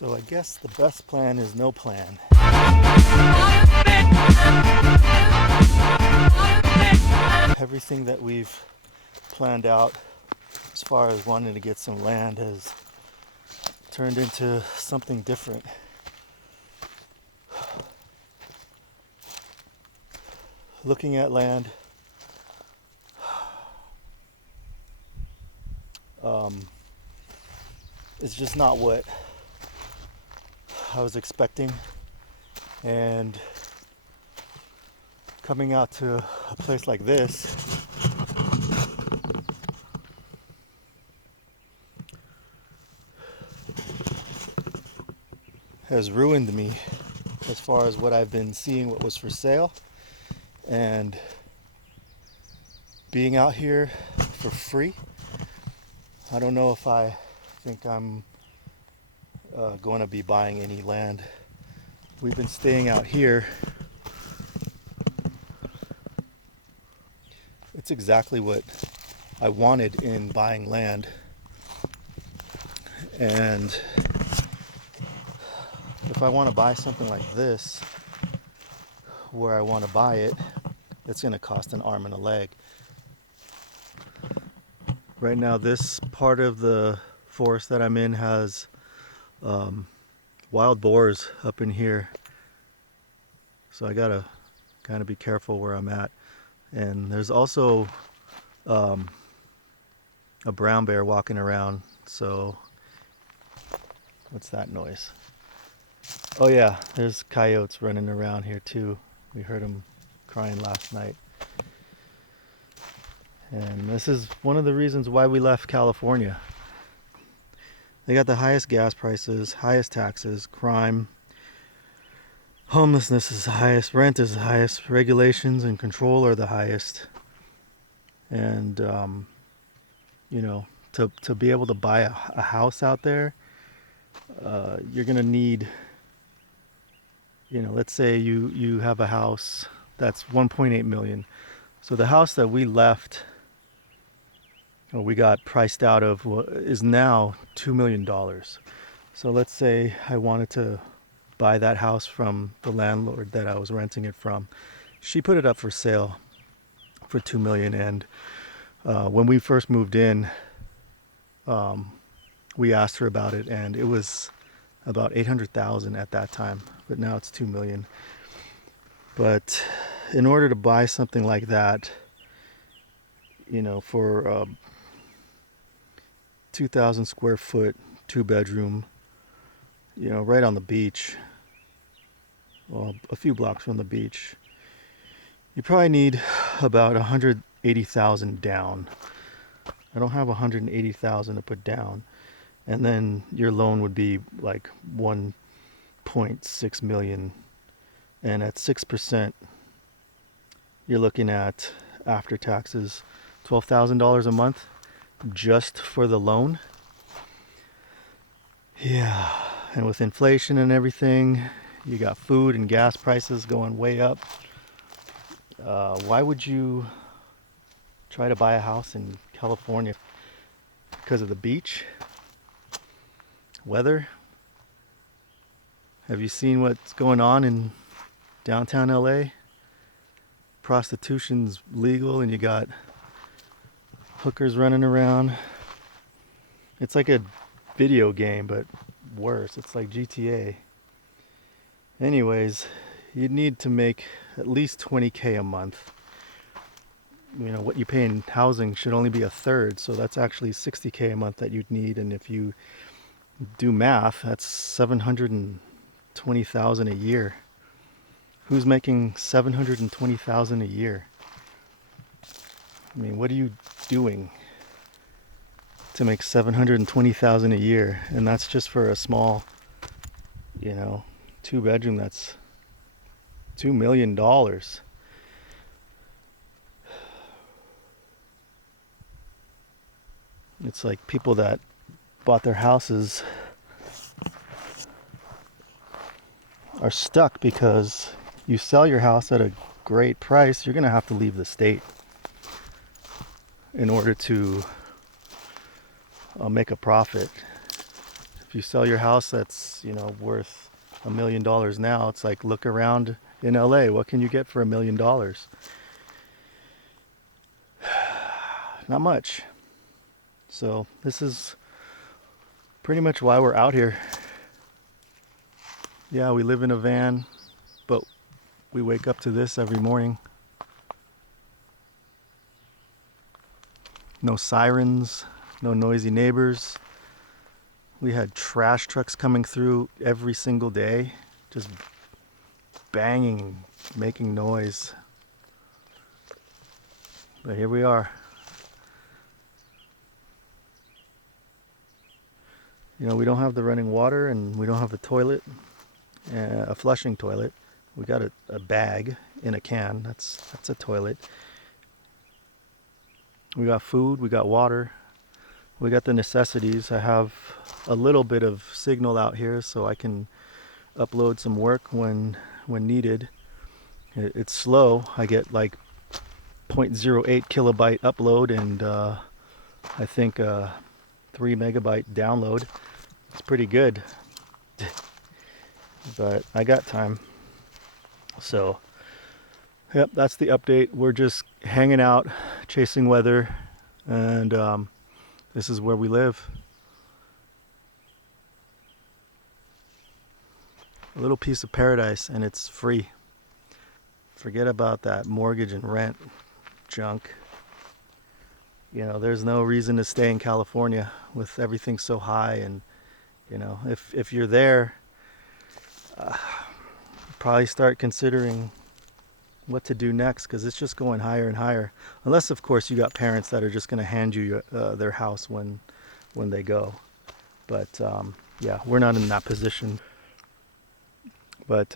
So I guess the best plan is no plan. Everything that we've planned out as far as wanting to get some land has turned into something different. Looking at land, it's just not what I was expecting, and coming out to a place like this has ruined me as far as what I've been seeing, what was for sale, and being out here for free. I don't know if I think I'm going to be buying any land. We've been staying out here. It's exactly what I wanted in buying land, and if I want to buy something like this where I want to buy it, it's going to cost an arm and a leg. Right now, this part of the forest that I'm in has wild boars up in here, so I gotta kind of be careful where I'm at. And there's also a brown bear walking around. So what's that noise? Oh yeah, there's coyotes running around here too. We heard them crying last night. And this is one of the reasons why we left California. They got the highest gas prices, highest taxes, crime, homelessness is the highest, rent is the highest, regulations and control are the highest. And you know, to be able to buy a house out there, you're gonna need, you know, let's say you have a house that's 1.8 million. So the house that we left, or we got priced out of, is now $2 million. So let's say I wanted to buy that house from the landlord that I was renting it from. She put it up for sale for $2 million, and when we first moved in, we asked her about it, and it was about $800,000 at that time, but now it's $2 million. But in order to buy something like that, you know, for 2,000 square foot, 2-bedroom, you know, right on the beach, well, a few blocks from the beach, you probably need about 180,000 down. I don't have 180,000 to put down, and then your loan would be like 1.6 million, and at 6%, you're looking at, after taxes, $12,000 a month just for the loan. Yeah, and with inflation and everything, you got food and gas prices going way up. Why would you try to buy a house in California? Because of the beach? Weather? Have you seen what's going on in downtown LA? Prostitution's legal and you got hookers running around. It's like a video game, but worse. It's like GTA. Anyways, you'd need to make at least $20K a month. You know, what you pay in housing should only be a third, so that's actually $60K a month that you'd need. And if you do math, that's $720,000 a year. Who's making $720,000 a year? I mean, what are you doing to make $720,000 a year? And that's just for a small, you know, 2-bedroom. That's $2 million. It's like people that bought their houses are stuck because you sell your house at a great price, you're going to have to leave the state in order to make a profit. if you sell your house that's, you know, worth $1 million now, it's like, look around in LA, what can you get for $1 million? Not much. So this is pretty much why we're out here. Yeah, we live in a van, but we wake up to this every morning. No sirens, no noisy neighbors. We had trash trucks coming through every single day, just banging, making noise. But here we are. You know, we don't have the running water and we don't have a toilet, a flushing toilet. We got a bag in a can, that's a toilet. We got food, we got water, we got the necessities. I have a little bit of signal out here so I can upload some work when needed. It's slow. I get like 0.08 kilobyte upload and I think 3 megabyte download. It's pretty good. But I got time. So yep, that's the update. We're just hanging out, chasing weather, and this is where we live. A little piece of paradise, and it's free. Forget about that mortgage and rent junk. You know, there's no reason to stay in California with everything so high, and you know, if you're there, probably start considering what to do next, because it's just going higher and higher. Unless, of course, you got parents that are just going to hand you their house when they go. But yeah, we're not in that position. But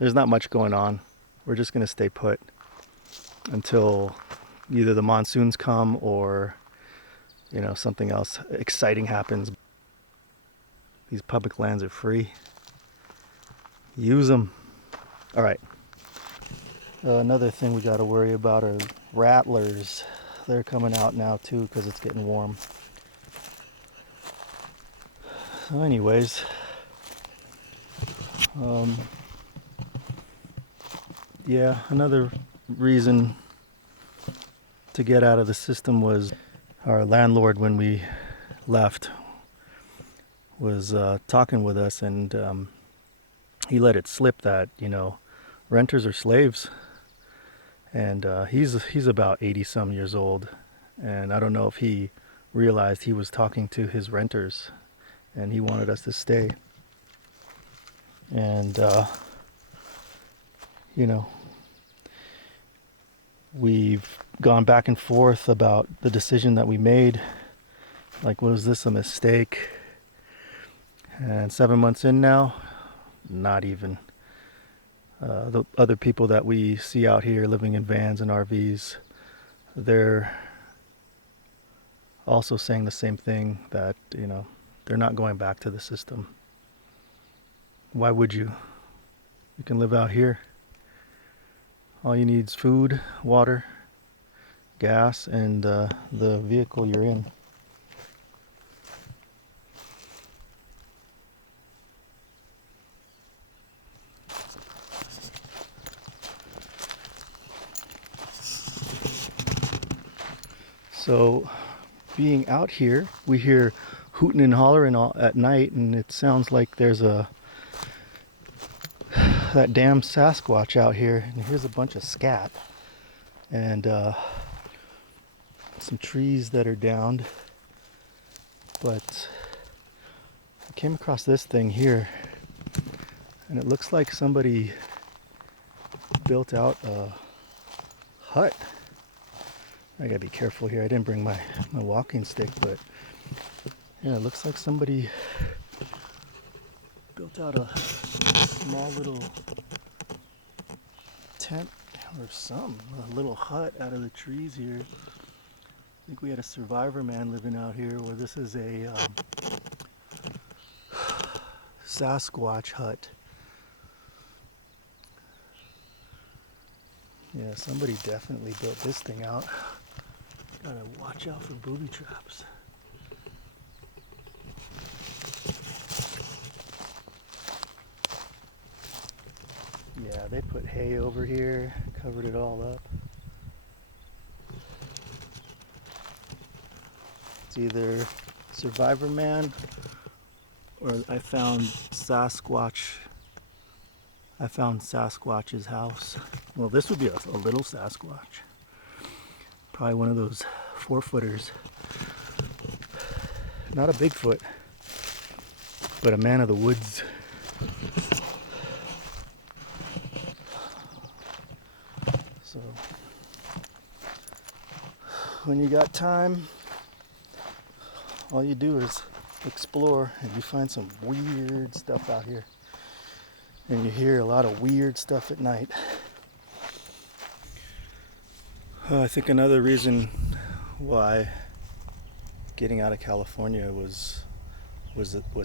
there's not much going on. We're just going to stay put until either the monsoons come or, you know, something else exciting happens. These public lands are free. Use them. All right. Another thing we got to worry about are rattlers. They're coming out now too because it's getting warm. So anyways, yeah, another reason to get out of the system was our landlord, when we left, was talking with us, and he let it slip that, you know, renters are slaves. And he's about 80 some years old, and I don't know if he realized he was talking to his renters, and he wanted us to stay. And you know, we've gone back and forth about the decision that we made. Like, was this a mistake? And 7 months in now, not even. The other people that we see out here living in vans and RVs, they're also saying the same thing, that, you know, they're not going back to the system. Why would you? You can live out here. All you need is food, water, gas, and the vehicle you're in. So, being out here, we hear hooting and hollering at night, and it sounds like there's that damn Sasquatch out here. And here's a bunch of scat and some trees that are downed. But I came across this thing here, and it looks like somebody built out a hut. I gotta be careful here. I didn't bring my walking stick, but yeah, it looks like somebody built out a small little tent or something, a little hut out of the trees here. I think we had a survivor man living out here, where this is a Sasquatch hut. Yeah, somebody definitely built this thing out. Gotta watch out for booby traps. they put hay over here, covered it all up. It's either Survivor Man or I found Sasquatch. I found Sasquatch's house. Well, this would be a little Sasquatch. Probably one of those 4-footers. Not a Bigfoot, but a man of the woods. So, when you got time, all you do is explore, and you find some weird stuff out here. And you hear a lot of weird stuff at night. I think another reason why getting out of California was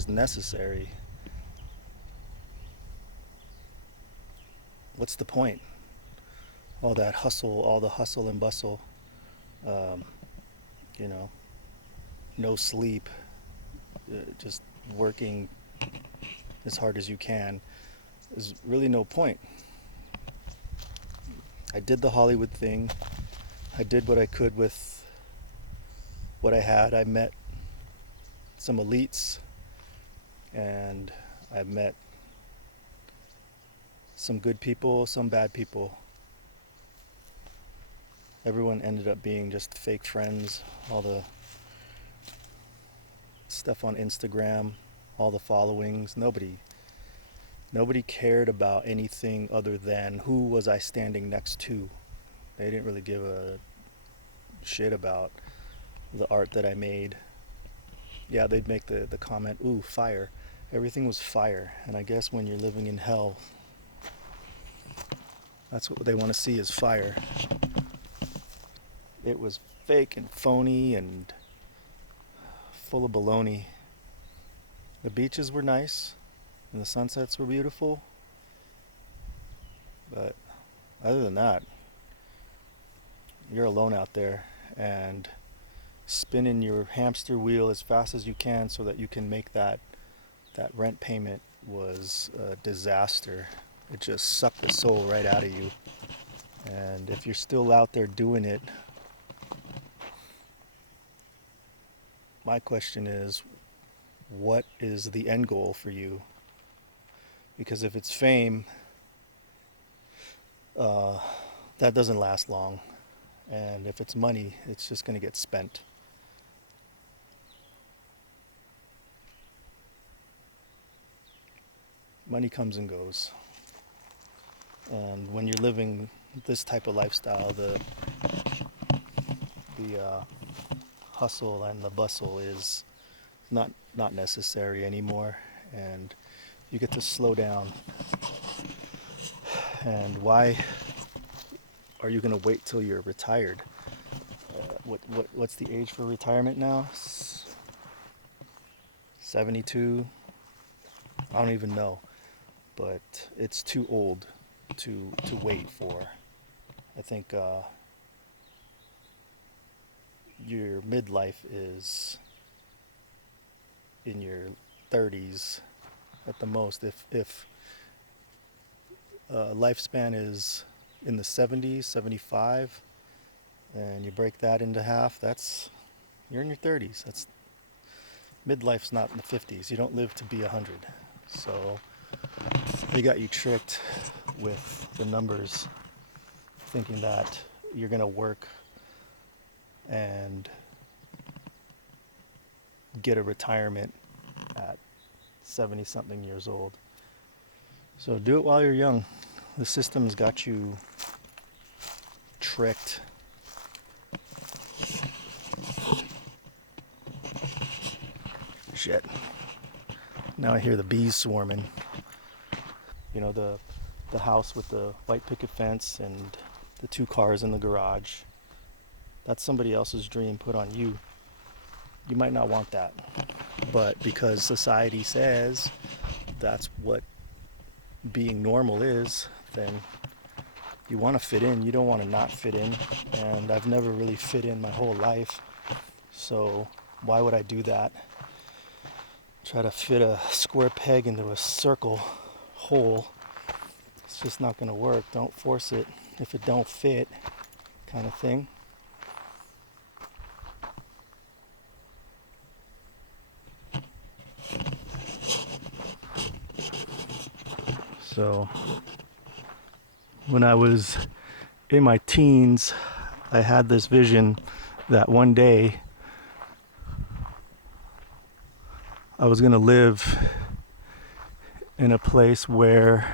necessary. What's the point? All that hustle, all the hustle and bustle, you know, no sleep, just working as hard as you can. There's really no point. I did the Hollywood thing. I did what I could with what I had. I met some elites, and I met some good people, some bad people. Everyone ended up being just fake friends. All the stuff on Instagram, all the followings, nobody cared about anything other than who was I standing next to. They didn't really give a shit about the art that I made. Yeah, they'd make the comment, ooh, fire. Everything was fire. And I guess when you're living in hell, that's what they want to see is fire. It was fake and phony and full of baloney. The beaches were nice and the sunsets were beautiful, but other than that, you're alone out there and spinning your hamster wheel as fast as you can so that you can make that rent payment was a disaster. It just sucked the soul right out of you. And if you're still out there doing it, my question is, what is the end goal for you? Because if it's fame, that doesn't last long. And if it's money, it's just going to get spent. Money comes and goes. And when you're living this type of lifestyle, the hustle and the bustle is not necessary anymore, and you get to slow down. And why are you going to wait till you're retired? What's the age for retirement now? 72? I don't even know, but it's too old to wait for. I think your midlife is in your 30s at the most. If lifespan is in the 70s, 75, and you break that into half, you're in your 30s. That's midlife's not in the 50s. You don't live to be 100. So they got you tricked with the numbers, thinking that you're going to work and get a retirement at 70-something years old. So do it while you're young. The system's got you tricked. Shit. Now I hear the bees swarming. You know, the house with the white picket fence and the 2 cars in the garage. That's somebody else's dream put on you. You might not want that. But because society says that's what being normal is, then you want to fit in. You don't want to not fit in. And I've never really fit in my whole life. So why would I do that? Try to fit a square peg into a circle hole. it's just not going to work. Don't force it if it don't fit, kind of thing. So when I was in my teens, I had this vision that one day I was going to live in a place where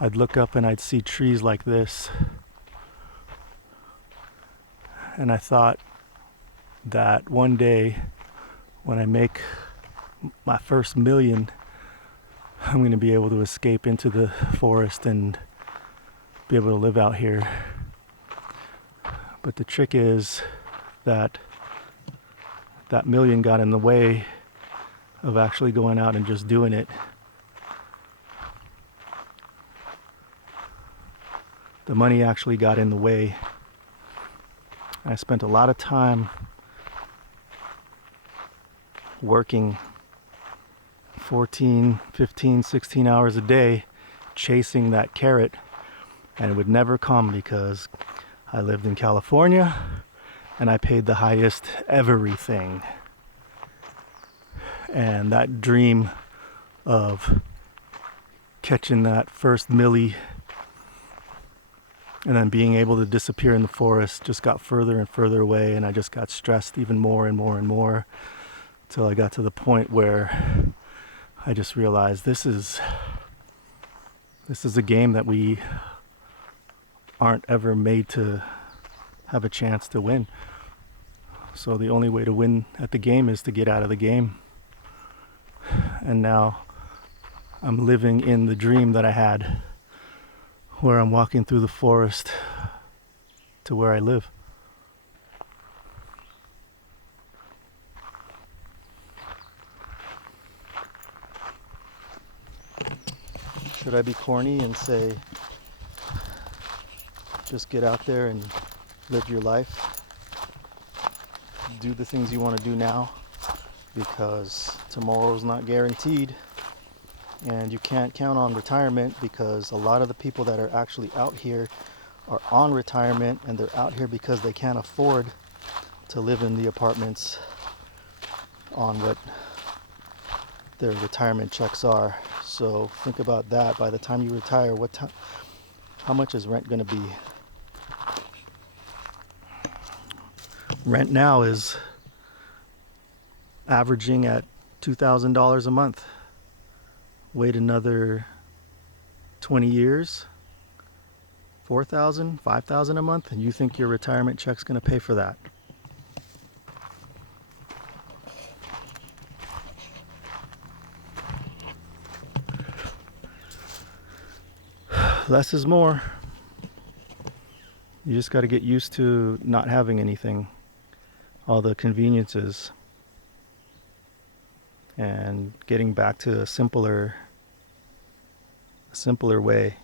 I'd look up and I'd see trees like this. And I thought that one day when I make my first million, I'm going to be able to escape into the forest and be able to live out here. But the trick is that that million got in the way of actually going out and just doing it. The money actually got in the way. I spent a lot of time working 14, 15, 16 hours a day chasing that carrot, and it would never come because I lived in California and I paid the highest everything. And that dream of catching that first milli and then being able to disappear in the forest just got further and further away, and I just got stressed even more and more and more till I got to the point where I just realized this is a game that we aren't ever made to have a chance to win. So the only way to win at the game is to get out of the game. And now I'm living in the dream that I had, where I'm walking through the forest to where I live. Should I be corny and say, just get out there and live your life? Do the things you want to do now, because tomorrow's not guaranteed, and you can't count on retirement, because a lot of the people that are actually out here are on retirement, and they're out here because they can't afford to live in the apartments on what their retirement checks are. So think about that. By the time you retire, how much is rent going to be? Rent now is averaging at $2,000 a month. Wait another 20 years, $4,000, $5,000 a month, and you think your retirement check's going to pay for that? Less is more. You just got to get used to not having anything, all the conveniences, and getting back to a simpler way.